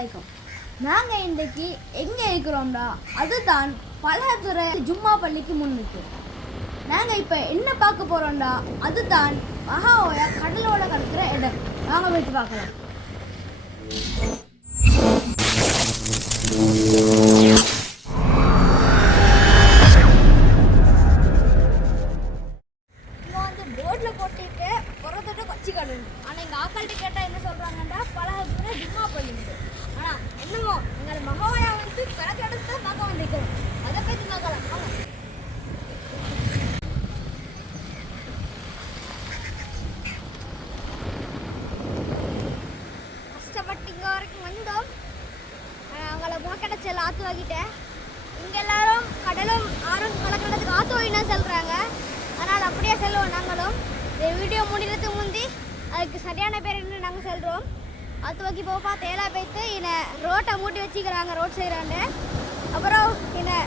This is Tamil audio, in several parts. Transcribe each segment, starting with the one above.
வலைக்கம் நாங்கள் இன்றைக்கு எங்கே இருக்கிறோம்டா? அதுதான் பலதுறை ஜும்மா பள்ளிக்கு முன்னுக்கு. நாங்கள் இப்போ என்ன பார்க்க போகிறோம்டா அதுதான் மகாவோயா கடலோட கிடக்கிற இடம். வாங்க போயிட்டு பார்க்கலாம். இங்க வந்து போட்டிட்டு புறத்தோட கொச்சி கடல். ஆனால் எங்கள் ஆக்கள்கிட்ட கேட்டால் என்ன சொல்கிறாங்கன்னா பல ஜும்மா பள்ளி ஆனால் என்னமோ எங்கள் மகோயா வந்து பிறகு எடுத்து தான் பார்க்க வந்திருக்கிறோம் அதை பற்றி பார்க்கலாம் வாங்க கஷ்டப்பட்டு இங்கே வரைக்கும் வந்தோம் ஆனால் அவங்கள முகக்கடைச்சல் ஆற்று வாங்கிட்டேன் இங்கே எல்லாரும் கடலும் ஆறும் கலக்கிறதுக்கு ஆற்று வாங்கினா சொல்கிறாங்க அதனால் செல்வோம் நாங்களும். இந்த வீடியோ முடிகிறதுக்கு முந்தி அதுக்கு சரியான பேர் என்ன நாங்கள் செல்கிறோம் அது வாக்கி போப்பா தேலா போய்த்து என்னை ரோட்டை மூட்டி வச்சுக்கிறாங்க ரோட் சைடாண்ட அப்புறம் என்னை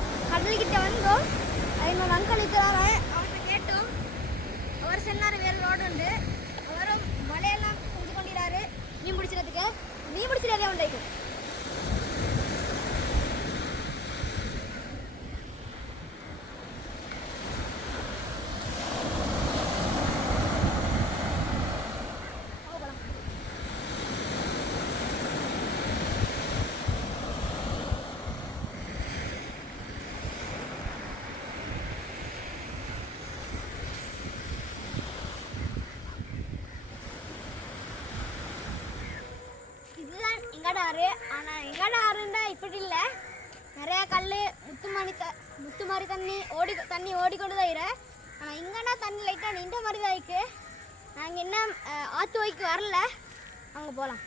ஆறு ஆனால் எங்களோட ஆறுண்டா இப்படி இல்லை. நிறைய கல் முத்துமாரி த முத்து மாதிரி தண்ணி ஓடி தண்ணி ஓடிக்கொண்டு தான் இரு. ஆனால் இங்கன்னா தண்ணி லைட்டாக நின்ற மாதிரி தான் இருக்குது நாங்கள் என்ன ஆற்று ஆத்து வைக்கு வரல. அங்கே போகலாம்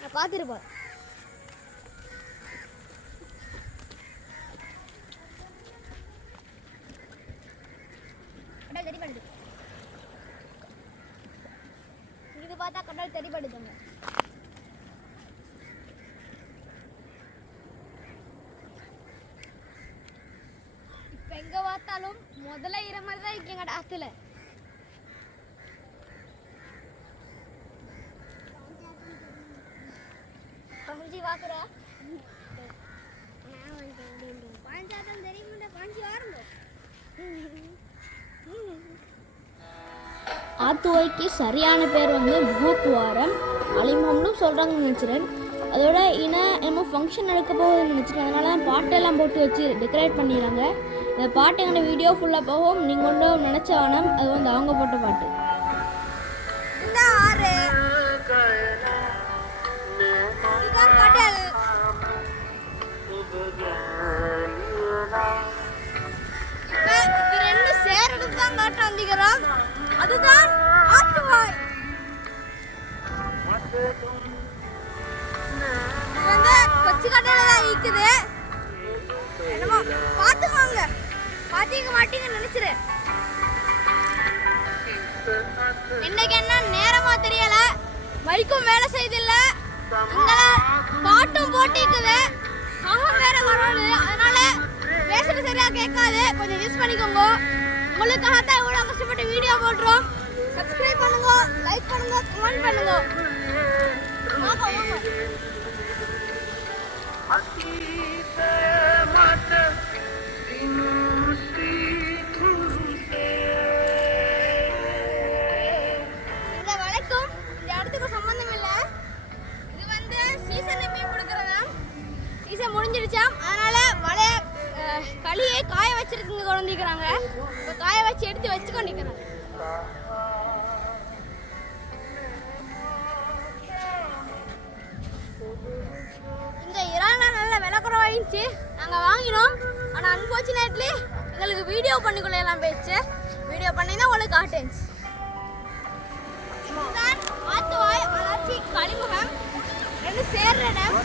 நான் பார்த்துட்டு போகிறேன் கடல் தெரிப்படுது இது பார்த்தா கடல் தெரிப்படுதுங்க இப்ப எங்க பார்த்தாலும் முதல்ல இற மாதிரி தான் இருக்கு எங்கட ஆத்துல. பாஞ்சி பாக்குற பாஞ்சாட்டம் தெரியுமா பாஞ்சி வாருங்க. ஆத்துவாய்க்கு சரியான பேர் வந்து முகத்துவாரம் அலிமம்னு சொல்கிறாங்கன்னு நினச்சிறேன். அதோட இன என்னமோ ஃபங்க்ஷன் நடக்க போகுதுன்னு நினச்சிட்டேன் அதனால பாட்டெல்லாம் போட்டு வச்சு டெக்கரேட் பண்ணிடுறாங்க. இந்த பாட்டு எங்கள் வீடியோ ஃபுல்லாக போகும். நீங்கள் ஒன்றும் நினச்ச வேணாம். அது வந்து அவங்க போட்ட பாட்டு. ரெண்டு காட்ட அதுதான் கட்டிங்க நினைச்சிரு. இன்னைக்கு என்ன நேரமா தெரியல? மைக்கும் வேலை செய்தில்ல. இங்க பாட்டும் போட்டிக்குது. அகம் வேற வருது. அதனால பேசுறது சரியா கேட்காது. கொஞ்சம் யூஸ் பண்ணிக்கோங்க. உங்களுக்காக தான் இவ்வளோ கஷ்டப்பட்டு வீடியோ போடுறோம். சப்ஸ்கிரைப் பண்ணுங்க லைக் பண்ணுங்க கமெண்ட் பண்ணுங்க. வாங்க, வாங்க. இப்போ காய வச்சு எடுத்து வச்சு இந்த இறால் நல்ல விலை குறவாயிடுச்சு நாங்கள் வாங்கினோம். ஆனால் அன்ஃபார்ச்சுனேட்லி எங்களுக்கு வீடியோ பண்ணிக்கொள்ள எல்லாம் போயிடுச்சு. வீடியோ பண்ணினா உங்களுக்கு காட்டுச்சு ஆத்துவாய் வளர்ச்சி கழிமுகம் ரெண்டு சேர்ற இடம்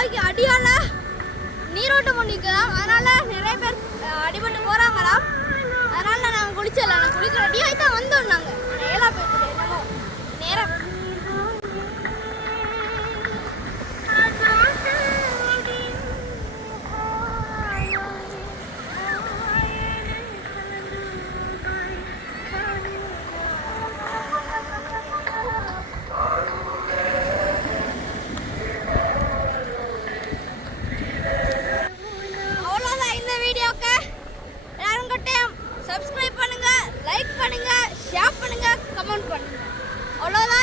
ரூபாய்க்கு அடியால நீரோட்டம் பண்ணிக்கலாம் அதனால சப்ஸ்கிரைப்